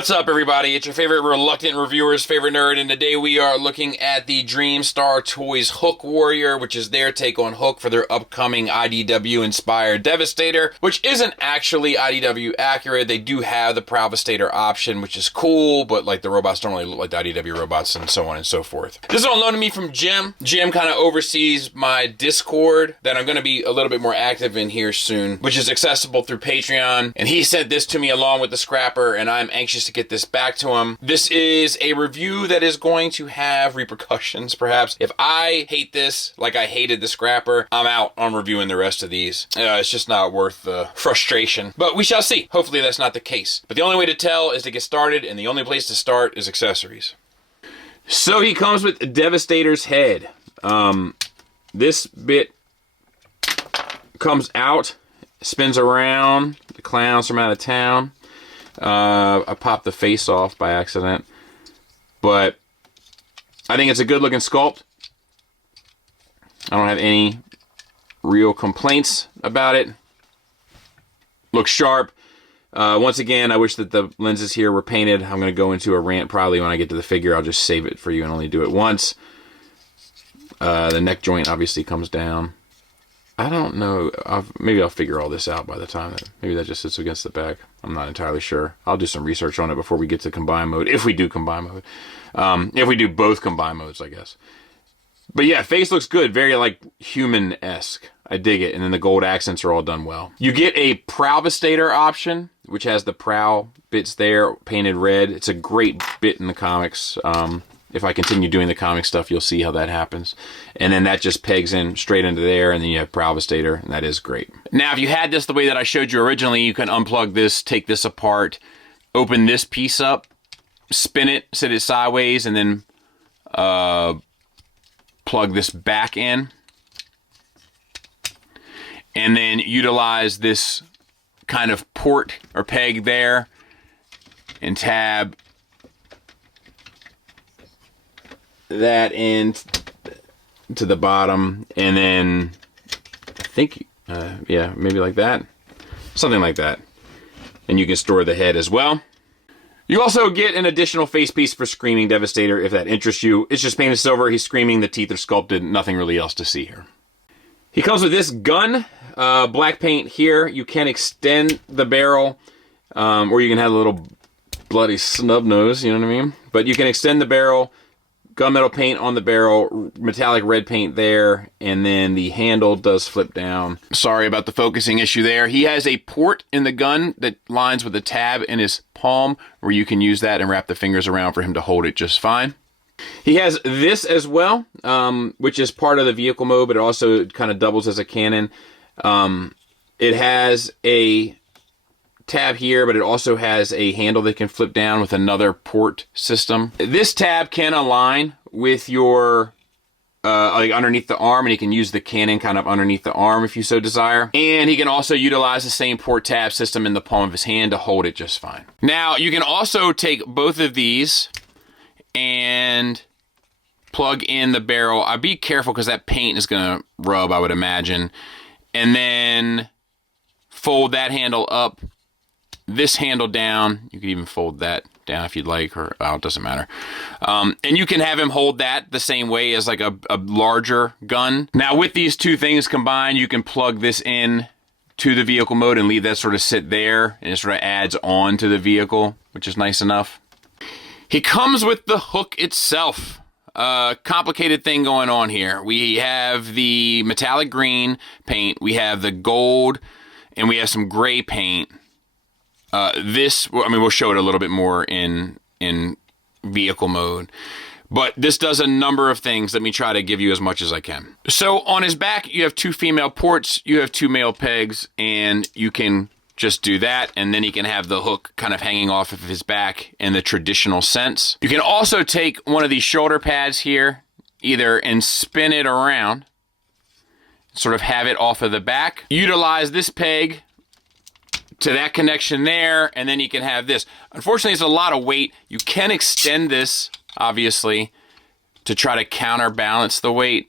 What's up, everybody? It's your favorite reluctant reviewer's favorite nerd, and today we are looking at the Dreamstar Toys Hook Warrior, which is their take on Hook for their upcoming IDW-inspired Devastator, which isn't actually IDW accurate. They do have the Provastator option, which is cool, but like the robots don't really look like the IDW robots, and so on and so forth. This is on loan to me from Jim. Jim kind of oversees my Discord that I'm going to be a little bit more active in here soon, which is accessible through Patreon, and he sent this to me along with the scrapper, and I'm anxious to get this back to him. This is a review that is going to have repercussions, perhaps. If I hate this like I hated the scrapper, I'm out on reviewing the rest of these. It's just not worth the frustration. But we shall see. Hopefully that's not the case. But the only way to tell is to get started, and the only place to start is accessories. So he comes with Devastator's head. This bit comes out, spins around, the clowns from out of town. I popped the face off by accident, but I think it's a good looking sculpt. I don't have any real complaints about it. Looks sharp. Once again, I wish that the lenses here were painted. I'm going to go into a rant probably when I get to the figure. I'll just save it for you and only do it once. The neck joint obviously comes down. I don't know. Maybe I'll figure all this out by the time. Maybe that just sits against the back. I'm not entirely sure. I'll do some research on it before we get to combine mode, if we do combine mode. If we do both combine modes, I guess. But yeah, face looks good. Very like human-esque. I dig it. And then the gold accents are all done well. You get a Provastator option, which has the prow bits there painted red. It's a great bit in the comics. If I continue doing the comic stuff, you'll see how that happens. And then that just pegs in straight into there, and then you have Provastator, and that is great. Now, if you had this the way that I showed you originally, you can unplug this, take this apart, open this piece up, spin it, set it sideways, and then plug this back in. And then utilize this kind of port or peg there and tab that end to the bottom, and then I think, yeah, maybe like that. Something like that. And you can store the head as well. You also get an additional face piece for Screaming Devastator if that interests you. It's just painted silver. He's screaming. The teeth are sculpted. Nothing really else to see here. He comes with this gun. Black paint here. You can extend the barrel, or you can have a little bloody snub nose, you know what I mean? But you can extend the barrel. Gunmetal paint on the barrel, metallic red paint there, and then the handle does flip down. Sorry about the focusing issue there. He has a port in the gun that lines with a tab in his palm where you can use that and wrap the fingers around for him to hold it just fine. He has this as well, which is part of the vehicle mode, but it also kind of doubles as a cannon. It has a tab here, but it also has a handle that can flip down with another port system. This tab can align with your like underneath the arm, and you can use the cannon kind of underneath the arm if you so desire. And he can also utilize the same port tab system in the palm of his hand to hold it just fine. Now, you can also take both of these and plug in the barrel. I'd be careful because that paint is going to rub, I would imagine. And then fold that handle up, this handle down. You can even fold that down if you'd like, or oh, it doesn't matter. And you can have him hold that the same way as like a larger gun. Now, with these two things combined, you can plug this in to the vehicle mode and leave that sort of sit there, and it sort of adds on to the vehicle, which is nice enough. He comes with the hook itself. Complicated thing going on here. We have the metallic green paint, we have the gold, and we have some gray paint. We'll show it a little bit more in vehicle mode. But this does a number of things. Let me try to give you as much as I can. So on his back, you have two female ports, you have two male pegs, and you can just do that, and then he can have the hook kind of hanging off of his back in the traditional sense. You can also take one of these shoulder pads here, and spin it around, sort of have it off of the back. Utilize this peg to that connection there, and then you can have this. Unfortunately, it's a lot of weight. You can extend this, obviously, to try to counterbalance the weight.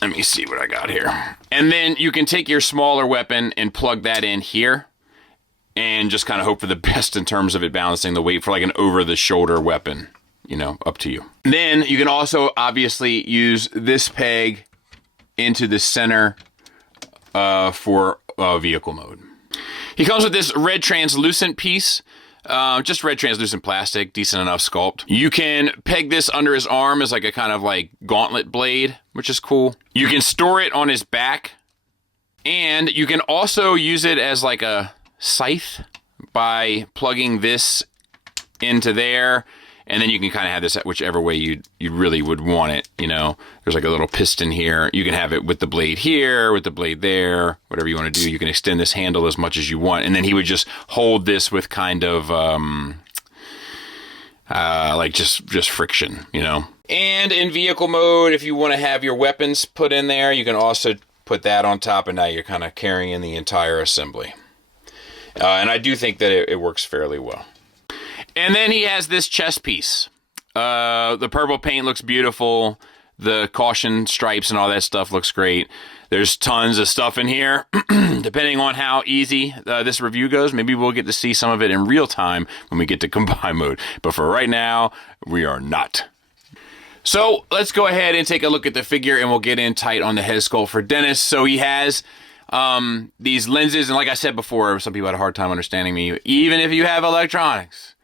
Let me see what I got here. And then you can take your smaller weapon and plug that in here. and just kind of hope for the best in terms of it balancing the weight for like an over-the-shoulder weapon. You know, up to you. Then you can also obviously use this peg into the center for vehicle mode. He comes with this red translucent piece, just red translucent plastic, decent enough sculpt. You can peg this under his arm as like a kind of like gauntlet blade, which is cool. You can store it on his back, and you can also use it as like a scythe by plugging this into there. And then you can kind of have this whichever way you really would want it, you know. There's like a little piston here. You can have it with the blade here, with the blade there, whatever you want to do. You can extend this handle as much as you want. And then he would just hold this with kind of like just friction, you know. And in vehicle mode, if you want to have your weapons put in there, you can also put that on top, and now you're kind of carrying the entire assembly. And I do think that it works fairly well. And then he has this chest piece. The purple paint looks beautiful. The caution stripes and all that stuff looks great. There's tons of stuff in here. Depending on how easy this review goes, maybe we'll get to see some of it in real time when we get to combine mode. But for right now, we are not. So let's go ahead and take a look at the figure, and we'll get in tight on the head sculpt for Dennis. So he has these lenses, and like I said before, some people had a hard time understanding me. Even if you have electronics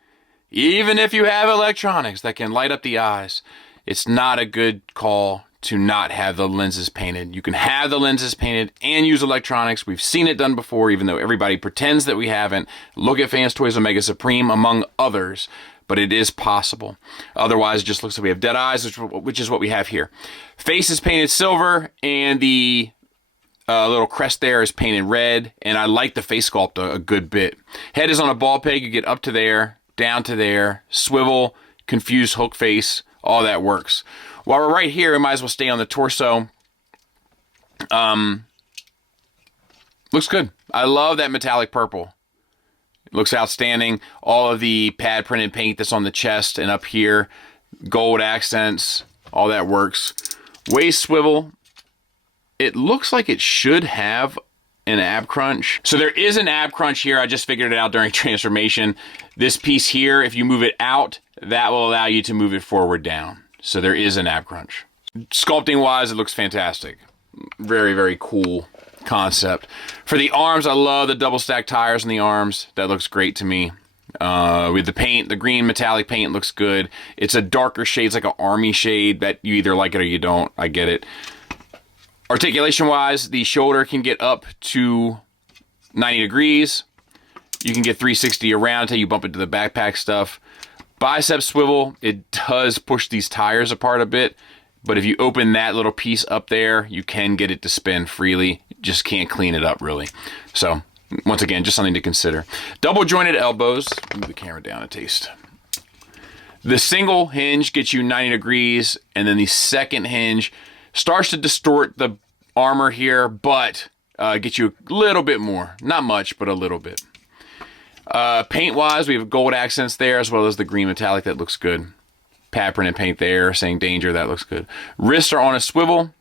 that can light up the eyes, it's not a good call to not have the lenses painted. You can have the lenses painted and use electronics. We've seen it done before, even though everybody pretends that we haven't. Look at Fans Toys Omega Supreme, among others, but it is possible. Otherwise, it just looks like we have dead eyes, which is what we have here. Face is painted silver, and the little crest there is painted red, and I like the face sculpt a good bit. Head is on a ball peg. You get up to there, down to there, swivel, confused hook face, all that works. While we're right here, we might as well stay on the torso. Looks good. I love that metallic purple. It looks outstanding. All of the pad printed paint that's on the chest and up here, gold accents, all that works. Waist swivel. It looks like it should have an ab crunch. So there is an ab crunch here. I just figured it out during transformation. This piece here, if you move it out, that will allow you to move it forward down. So there is an ab crunch. Sculpting wise, it looks fantastic. Very, very cool concept. For the arms, I love the double stack tires on the arms. That looks great to me. With the paint, the green metallic paint looks good. It's a darker shade. It's like an army shade that you either like it or you don't. I get it. Articulation wise, the shoulder can get up to 90 degrees. You can get 360 around until you bump into the backpack stuff. Bicep swivel, it does push these tires apart a bit, but if you open that little piece up there, you can get it to spin freely. You just can't clean it up really. So once again, just something to consider. Double jointed elbows. Move the camera down a taste. The single hinge gets you 90 degrees, and then the second hinge starts to distort the armor here, but gets you a little bit more. Not much, but a little bit. Paint-wise, we have gold accents there, as well as the green metallic. That looks good. Pad printed paint there, saying danger. That looks good. Wrists are on a swivel.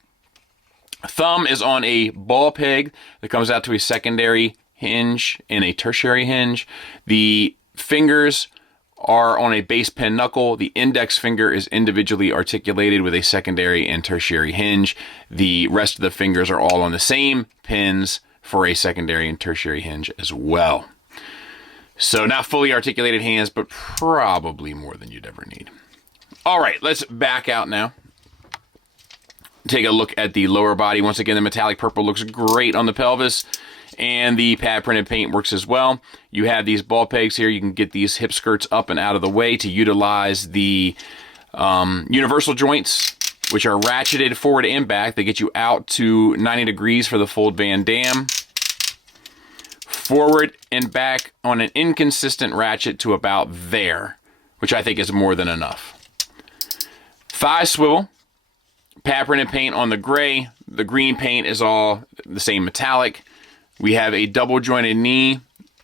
Thumb is on a ball peg that comes out to a secondary hinge and a tertiary hinge. The fingers are on a base pin knuckle. The index finger is individually articulated with a secondary and tertiary hinge. The rest of the fingers are all on the same pins for a secondary and tertiary hinge as well. So not fully articulated hands, but probably more than you'd ever need. All right, let's back out now. Take a look at the lower body. Once again, the metallic purple looks great on the pelvis, and the pad printed paint works as well. You have these ball pegs here. You can get these hip skirts up and out of the way to utilize the universal joints, which are ratcheted forward and back. They get you out to 90 degrees for the fold Van Dam. Forward and back on an inconsistent ratchet to about there, which I think is more than enough. Thigh swivel. Pad printed paint on the gray. The green paint is all the same metallic. We have a double jointed knee.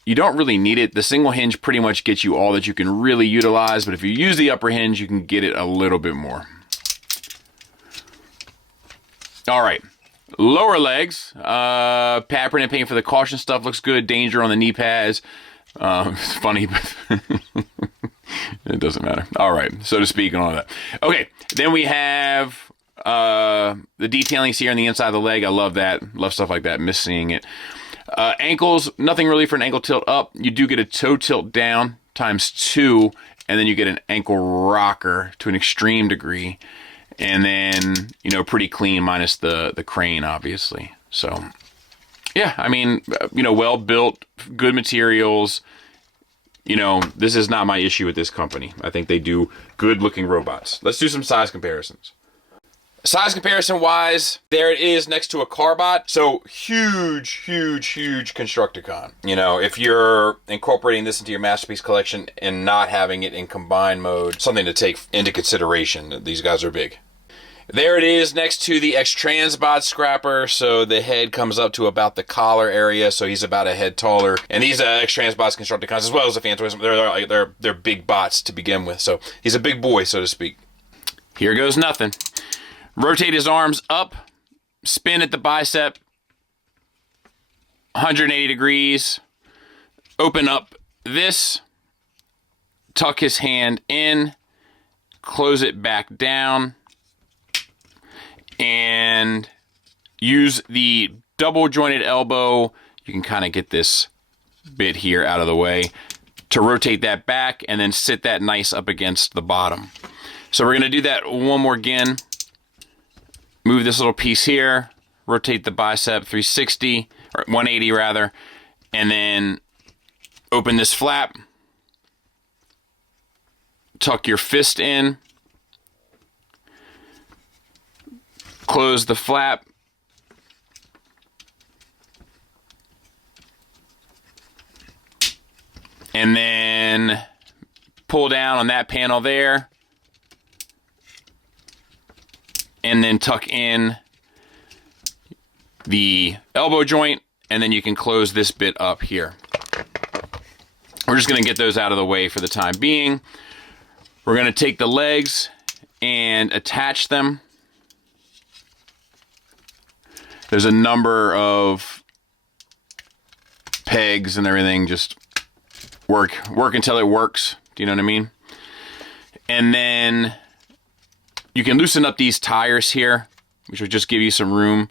You don't really need it. The single hinge pretty much gets you all that you can really utilize, but if you use the upper hinge, you can get it a little bit more. All right. Lower legs. Pad printed paint for the caution stuff looks good. Danger on the knee pads. It's funny, but it doesn't matter. All right, so to speak, and all that. Okay, then we have the detailings here on the inside of the leg. I love that. Love stuff like that. Miss seeing it. Ankles, nothing really for an ankle tilt up. You do get a toe tilt down ×2, and then you get an ankle rocker to an extreme degree. And then, you know, pretty clean minus the crane, obviously. So, yeah, I mean, you know, well built, good materials. You know, this is not my issue with this company. I think they do good looking robots. Let's do some size comparisons. Size comparison wise, there it is next to a Carbot. So huge, huge, huge Constructicon. You know, if you're incorporating this into your Masterpiece collection and not having it in combined mode, something to take into consideration. These guys are big. There it is next to the X-Transbot Scrapper. So the head comes up to about the collar area. So he's about a head taller. And these X-Transbots Constructicons, as well as the Phantoys, they're big bots to begin with. So he's a big boy, so to speak. Here goes nothing. Rotate his arms up, spin at the bicep, 180 degrees, open up this, tuck his hand in, close it back down, and use the double jointed elbow. You can kind of get this bit here out of the way to rotate that back and then sit that nice up against the bottom. So we're going to do that one more again. Move this little piece here, rotate the bicep 360, or 180 rather, and then open this flap, tuck your fist in, close the flap, and then pull down on that panel there, and then tuck in the elbow joint, and then you can close this bit up here. We're just going to get those out of the way for the time being. We're going to take the legs and attach them. There's a number of pegs and everything. Just work until it works. Do you know what I mean? And then you can loosen up these tires here, which will just give you some room.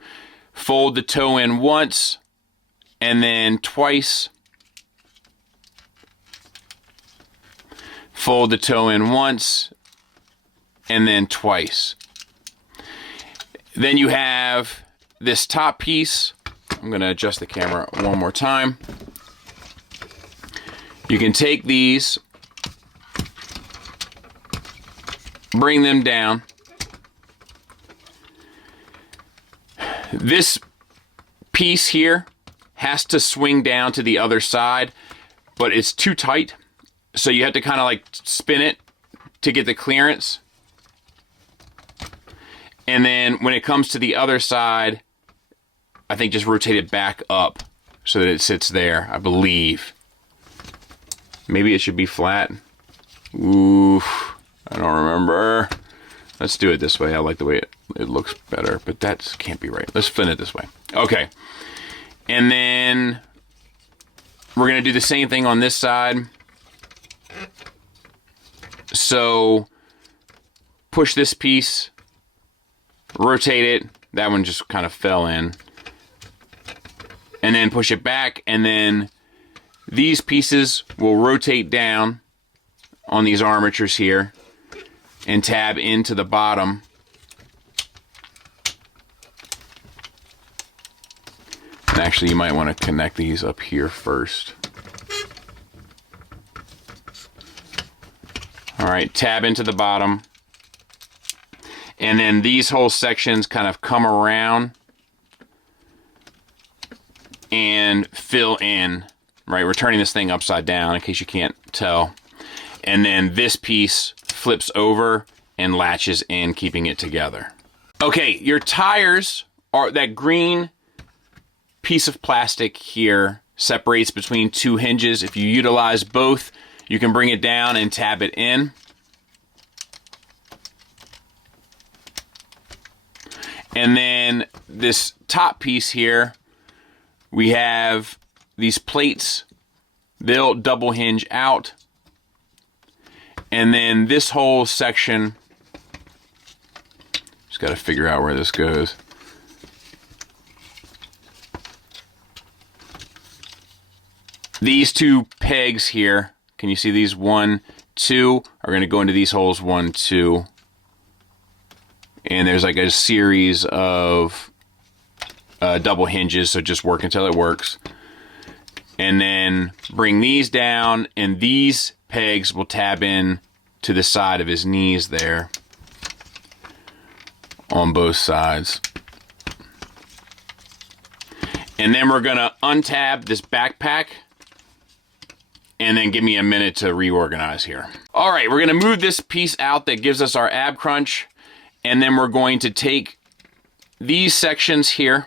Fold the toe in once and then twice. Fold the toe in once and then twice. Then you have this top piece. I'm going to adjust the camera one more time. You can take these, bring them down. This piece here has to swing down to the other side, but it's too tight. So you have to kind of like spin it to get the clearance. And then when it comes to the other side, I think just rotate it back up so that it sits there, I believe. Maybe it should be flat. Oof, I don't remember. Let's do it this way. I like the way it looks better, but that can't be right. Let's spin it this way. Okay. And then we're going to do the same thing on this side. So push this piece, rotate it. That one just kind of fell in. And then push it back, and then these pieces will rotate down on these armatures here and tab into the bottom. And actually, you might want to connect these up here first. All right, tab into the bottom. And then these whole sections kind of come around and fill in, right? We're turning this thing upside down in case you can't tell. And then this piece flips over and latches in, keeping it together. Okay, your tires are that green piece of plastic here separates between two hinges. If you utilize both, you can bring it down and tab it in. And then this top piece here, we have these plates they'll double hinge out. And then this whole section, just got to figure out where this goes. These two pegs here, can you see these? 1, 2 are going to go into these holes. 1, 2. And there's like a series of double hinges, so just work until it works. And then bring these down, and these pegs will tab in to the side of his knees there on both sides. And then we're going to untab this backpack, and then give me a minute to reorganize here. All right, we're going to move this piece out that gives us our ab crunch, and then we're going to take these sections here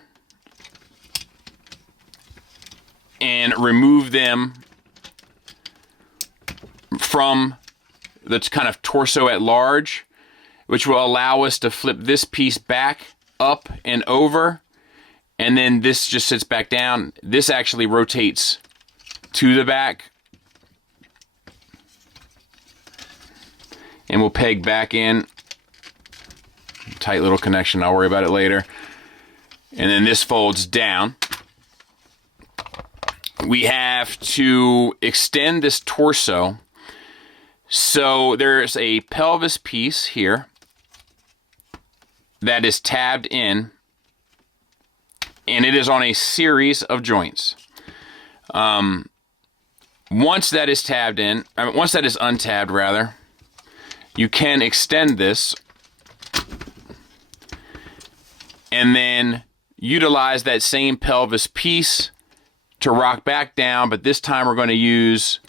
and remove them from the kind of torso at large, which will allow us to flip this piece back, up, and over, and then this just sits back down. This actually rotates to the back, and we'll peg back in. Tight little connection, I'll worry about it later. And then this folds down. We have to extend this torso. So there's a pelvis piece here that is tabbed in, and it is on a series of joints. Once that is tabbed in, once that is untabbed rather, you can extend this and then utilize that same pelvis piece to rock back down, but this time we're going to use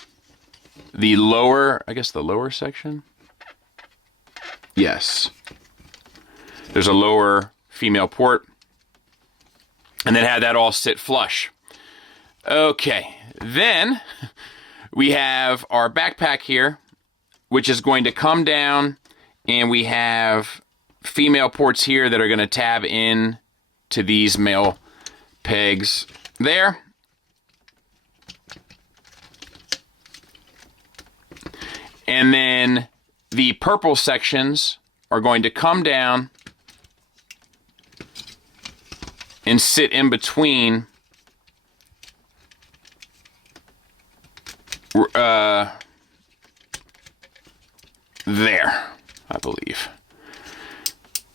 the lower, I guess the lower section? Yes. There's a lower female port, and then have that all sit flush. Okay, then we have our backpack here, which is going to come down, and we have female ports here that are going to tab in to these male pegs there. And then the purple sections are going to come down and sit in between there, I believe.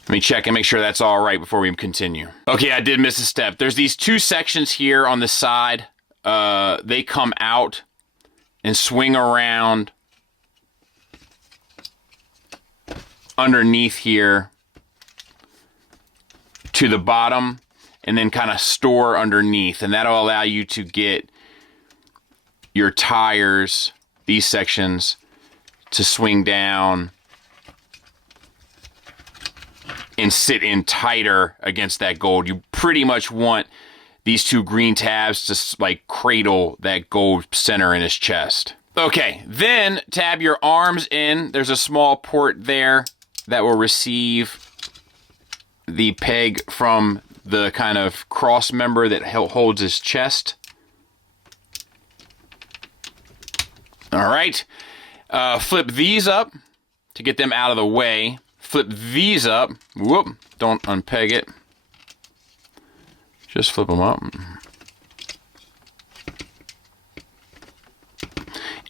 Let me check and make sure that's all right before we continue. Okay, I did miss a step. There's these two sections here on the side. They come out and swing around underneath here to the bottom and then kind of store underneath. And that'll allow you to get your tires, these sections, to swing down and sit in tighter against that gold. You pretty much want these two green tabs to like cradle that gold center in his chest. Okay, then tab your arms in. There's a small port there that will receive the peg from the kind of cross member that holds his chest. All right, flip these up to get them out of the way. Flip these up. Whoop, don't unpeg it. Just flip them up.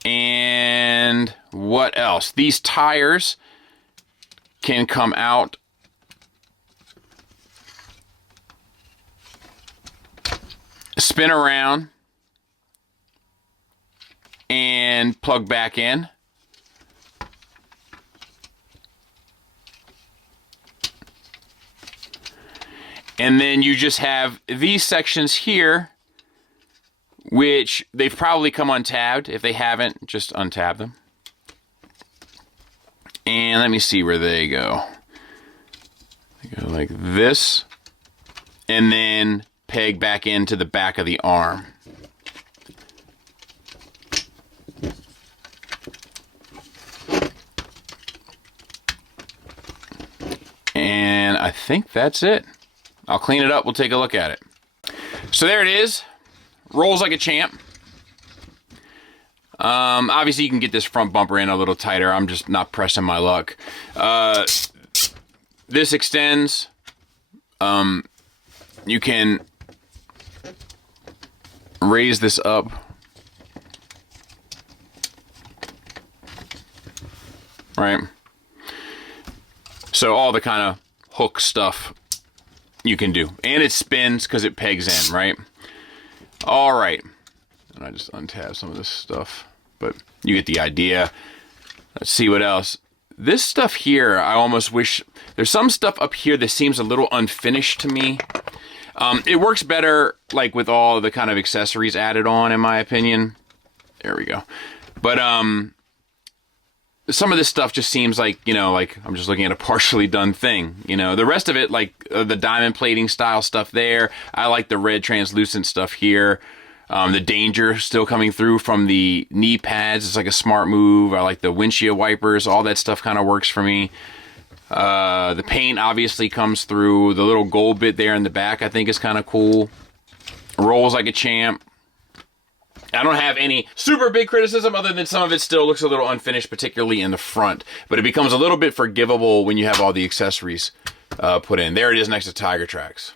And what else? These tires can come out spin around and plug back in. And then you just have these sections here, which they've probably come untabbed. If they haven't, just untab them. And let me see where they go. They go like this, and then peg back into the back of the arm. And I think that's it. I'll clean it up, we'll take a look at it. So there it is, rolls like a champ. Obviously, you can get this front bumper in a little tighter. I'm just not pressing my luck. This extends. You can raise this up. Right? So all the kind of hook stuff you can do. And it spins because it pegs in, right? All right. And I just untab some of this stuff, but you get the idea. Let's see what else. This stuff here, I almost wish... There's some stuff up here that seems a little unfinished to me. It works better, like, with all the kind of accessories added on, in my opinion. There we go. But, some of this stuff just seems like, you know, like I'm just looking at a partially done thing, you know. The rest of it, like the diamond plating style stuff there. I like the red translucent stuff here. The danger still coming through from the knee pads. It's like a smart move. I like the windshield wipers. All that stuff kind of works for me. The paint obviously comes through. The little gold bit there in the back I think is kind of cool. Rolls like a champ. I don't have any super big criticism other than some of it still looks a little unfinished, particularly in the front. But it becomes a little bit forgivable when you have all the accessories put in. There it is next to Tiger Tracks.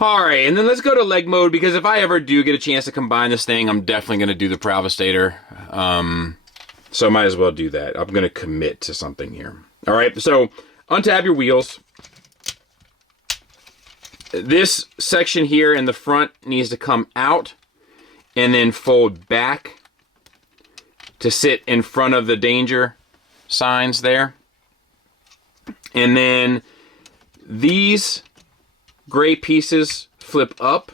Alright, and then let's go to leg mode, because if I ever do get a chance to combine this thing, I'm definitely going to do the Provostator. So I might as well do that. I'm going to commit to something here. Alright, so untab your wheels. This section here in the front needs to come out and then fold back to sit in front of the danger signs there. And then these gray pieces flip up,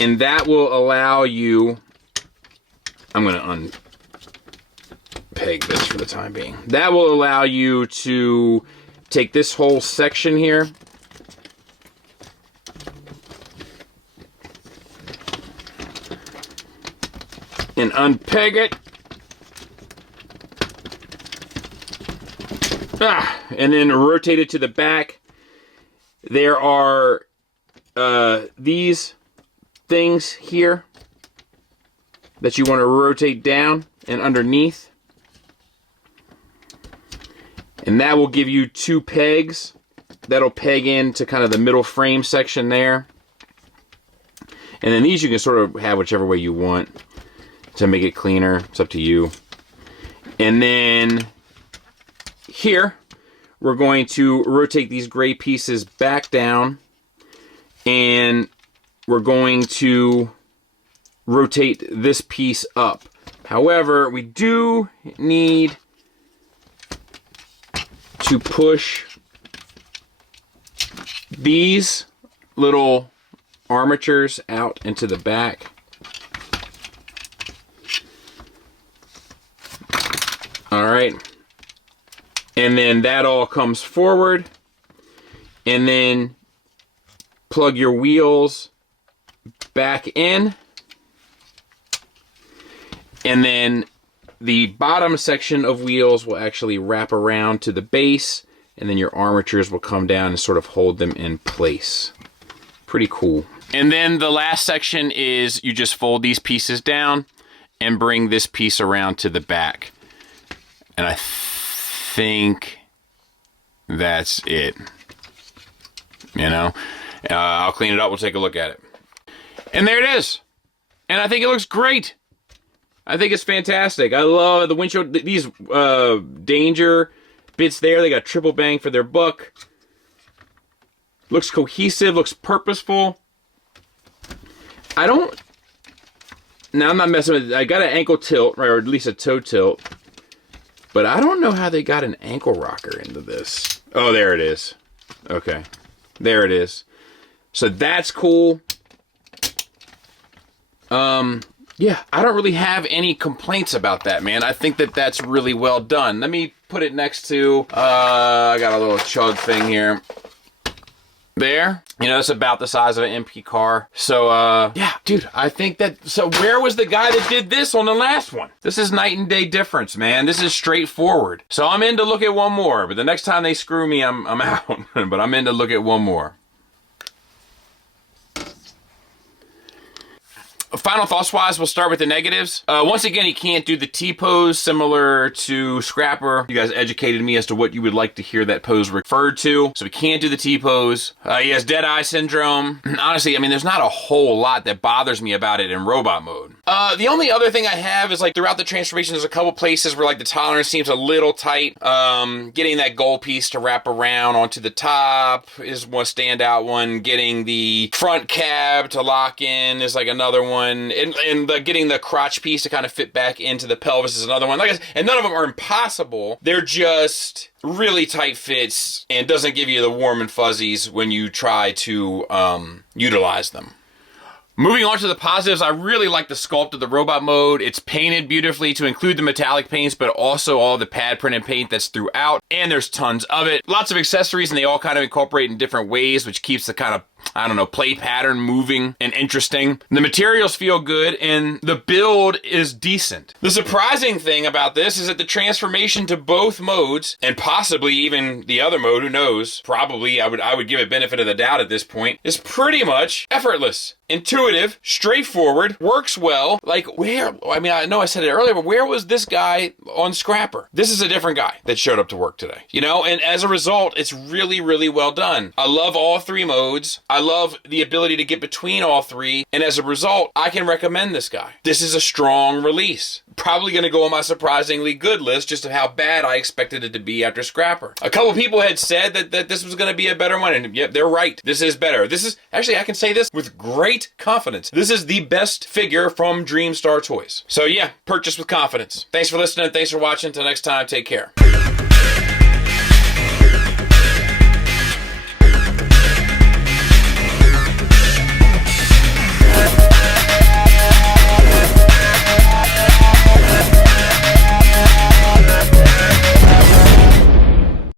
and that will allow you... I'm going to unpeg this for the time being. That will allow you to take this whole section here and unpeg it. And then rotate it to the back. There are these things here that you want to rotate down and underneath. And that will give you two pegs. That'll peg into kind of the middle frame section there. And then these you can sort of have whichever way you want to make it cleaner. It's up to you. And then here, we're going to rotate these gray pieces back down, and we're going to rotate this piece up. However, we do need to push these little armatures out into the back. All right. And then that all comes forward. And then plug your wheels back in. And then the bottom section of wheels will actually wrap around to the base. And then your armatures will come down and sort of hold them in place. Pretty cool. And then the last section is you just fold these pieces down and bring this piece around to the back. And I think that's it. You know, I'll clean it up. We'll take a look at it. And there it is. And I think it looks great. I think it's fantastic. I love the windshield. These danger bits there. They got triple bang for their buck. Looks cohesive. Looks purposeful. Now I'm not messing with it. I got an ankle tilt, right, or at least a toe tilt. But I don't know how they got an ankle rocker into this. Oh, there it is. Okay. There it is. So that's cool. Yeah, I don't really have any complaints about that, man. I think that that's really well done. Let me put it next to, I got a little chug thing here. There. You know, it's about the size of an MP car. So, yeah, dude, I think that... So where was the guy that did this on the last one? This is night and day difference, man. This is straightforward. So I'm in to look at one more. But the next time they screw me, I'm out. But I'm in to look at one more. Final thoughts wise, we'll start with the negatives. Once again, he can't do the T-pose similar to Scrapper. You guys educated me as to what you would like to hear that pose referred to. So he can't do the T-pose. He has dead eye syndrome. Honestly, I mean, there's not a whole lot that bothers me about it in robot mode. The only other thing I have is like throughout the transformation, there's a couple places where like the tolerance seems a little tight. Getting that gold piece to wrap around onto the top is one standout one. Getting the front cab to lock in is like another one. And getting the crotch piece to kind of fit back into the pelvis is another one. Like I said, and none of them are impossible. They're just really tight fits and doesn't give you the warm and fuzzies when you try to utilize them. Moving on to the positives, I really like the sculpt of the robot mode. It's painted beautifully to include the metallic paints, but also all the pad printed paint that's throughout, and there's tons of it. Lots of accessories, and they all kind of incorporate in different ways, which keeps the kind of, I don't know, play pattern moving and interesting. The materials feel good, and the build is decent. The surprising thing about this is that the transformation to both modes, and possibly even the other mode, who knows, probably I would give it benefit of the doubt at this point, is pretty much effortless. Intuitive, straightforward, works well. Like where, I mean, I know I said it earlier, but where was this guy on Scrapper? This is a different guy that showed up to work today, you know? And as a result, it's really, really well done. I love all three modes. I love the ability to get between all three. And as a result, I can recommend this guy. This is a strong release. Probably going to go on my surprisingly good list just of how bad I expected it to be after Scrapper. A couple people had said that this was going to be a better one, and yep, they're right. This is better. This is, actually, I can say this with great confidence. This is the best figure from Dreamstar Toys. So yeah, purchase with confidence. Thanks for listening. Thanks for watching. Until next time, take care.